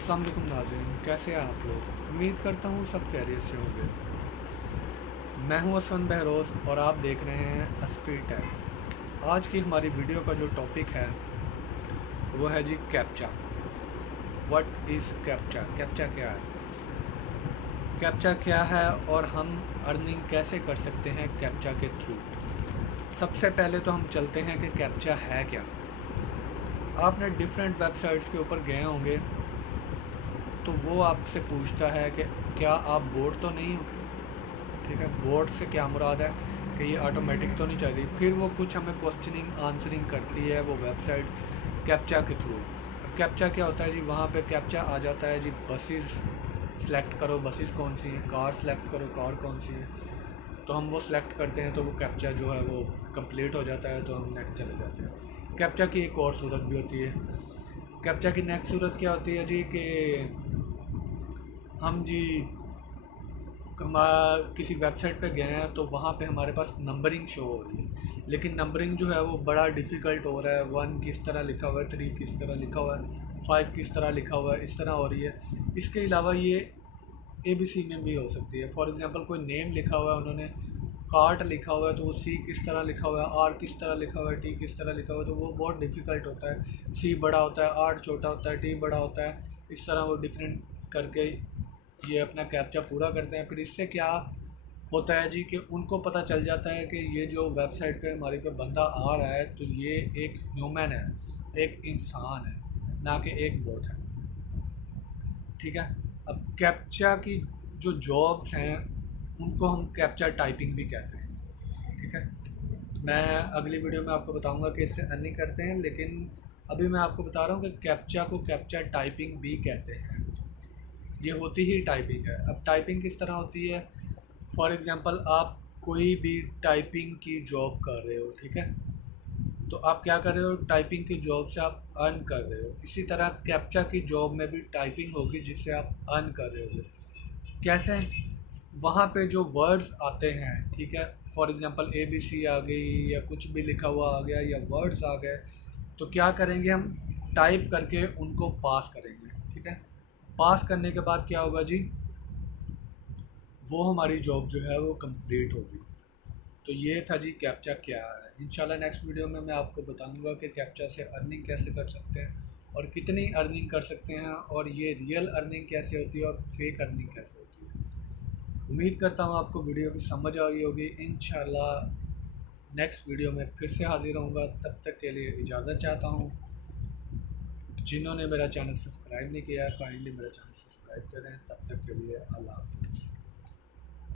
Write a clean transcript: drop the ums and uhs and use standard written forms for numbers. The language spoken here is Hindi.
अस्सलाम वालेकुम नाज़रीन, कैसे हैं आप लोग। उम्मीद करता हूँ सब खैरियत से होंगे। मैं हूँ असवन बहरोज़ और आप देख रहे हैं असफी टैग। आज की हमारी वीडियो का जो टॉपिक है वो है जी captcha. What is captcha? Captcha क्या है? कैप्चा क्या है और हम अर्निंग कैसे कर सकते हैं कैप्चा के थ्रू। सबसे पहले तो हम चलते हैं कि कैप्चा है क्या। आपने डिफरेंट वेबसाइट्स के ऊपर गए होंगे तो वो आपसे पूछता है कि क्या आप बोर्ड तो नहीं हो। ठीक है, बोर्ड से क्या मुराद है कि ये ऑटोमेटिक तो नहीं चल रही। फिर वो कुछ हमें क्वेश्चनिंग आंसरिंग करती है वो वेबसाइट कैप्चा के थ्रू। अब कैप्चा क्या होता है जी, वहाँ पे कैप्चा आ जाता है जी बसेस सेलेक्ट करो, बसेस कौन सी हैं, कार सेलेक्ट करो, कार कौन सी है। तो हम वो सेलेक्ट करते हैं तो वो कैप्चा जो है वो कंप्लीट हो जाता है, तो हम नेक्स्ट चले जाते हैं। कैप्चा की एक और सूरत भी होती है। कैप्चा की नेक्स्ट सूरत क्या होती है जी कि हम जी हम किसी वेबसाइट पे गए हैं तो वहाँ पे हमारे पास नंबरिंग शो हो रही है, लेकिन नंबरिंग जो है वो बड़ा डिफ़िकल्ट हो रहा है। 1 किस तरह लिखा हुआ है, 3 किस तरह लिखा हुआ है, 5 किस तरह लिखा हुआ है, इस तरह हो रही है। इसके अलावा ये ABC में भी हो सकती है। फॉर एग्ज़ाम्पल कोई नेम लिखा हुआ है उन्होंने, कार्ट लिखा हुआ है तो वो C किस तरह लिखा हुआ है, R किस तरह लिखा हुआ है, T किस तरह लिखा हुआ है, तो वो बहुत डिफ़िकल्ट होता है। C बड़ा होता है, R छोटा होता है, T बड़ा होता है, इस तरह वो डिफरेंट करके ये अपना कैप्चा पूरा करते हैं। फिर इससे क्या होता है जी कि उनको पता चल जाता है कि ये जो वेबसाइट पे हमारे पे बंदा आ रहा है तो ये एक ह्यूमन है, एक इंसान है, ना कि एक बोट है। ठीक है। अब कैप्चा की जो जॉब्स हैं उनको हम कैप्चा टाइपिंग भी कहते हैं। ठीक है, मैं अगली वीडियो में आपको बताऊंगा कि इससे अर्निंग करते हैं, लेकिन अभी मैं आपको बता रहा हूँ कि कैप्चा को कैप्चा टाइपिंग भी कहते हैं। ये होती ही टाइपिंग है। अब टाइपिंग किस तरह होती है, फॉर एग्ज़ाम्पल आप कोई भी टाइपिंग की जॉब कर रहे हो, ठीक है, तो आप क्या कर रहे हो, टाइपिंग की जॉब से आप अर्न कर रहे हो। इसी तरह कैप्चा की जॉब में भी टाइपिंग होगी जिससे आप अर्न कर रहे हो। कैसे? वहाँ पे जो वर्ड्स आते हैं, ठीक है, फॉर एग्ज़ाम्पल ABC आ गई या कुछ भी लिखा हुआ आ गया या वर्ड्स आ गए, तो क्या करेंगे हम, टाइप करके उनको पास करेंगे। ठीक है, पास करने के बाद क्या होगा जी, वो हमारी जॉब जो है वो कंप्लीट होगी। तो ये था जी कैप्चा क्या है। इंशाल्लाह नेक्स्ट वीडियो में मैं आपको बताऊंगा कि कैप्चा से अर्निंग कैसे कर सकते हैं और कितनी अर्निंग कर सकते हैं, और ये रियल अर्निंग कैसे होती है और फेक अर्निंग कैसे होती है। उम्मीद करता हूँ आपको वीडियो की समझ आई होगी। इंशाल्लाह नेक्स्ट वीडियो में फिर से हाजिर होऊंगा। तब तक के लिए इजाज़त चाहता हूँ। जिन्होंने मेरा चैनल सब्सक्राइब नहीं किया काइंडली मेरा चैनल सब्सक्राइब करें। तब तक के लिए अल्लाह हाफ़िज़।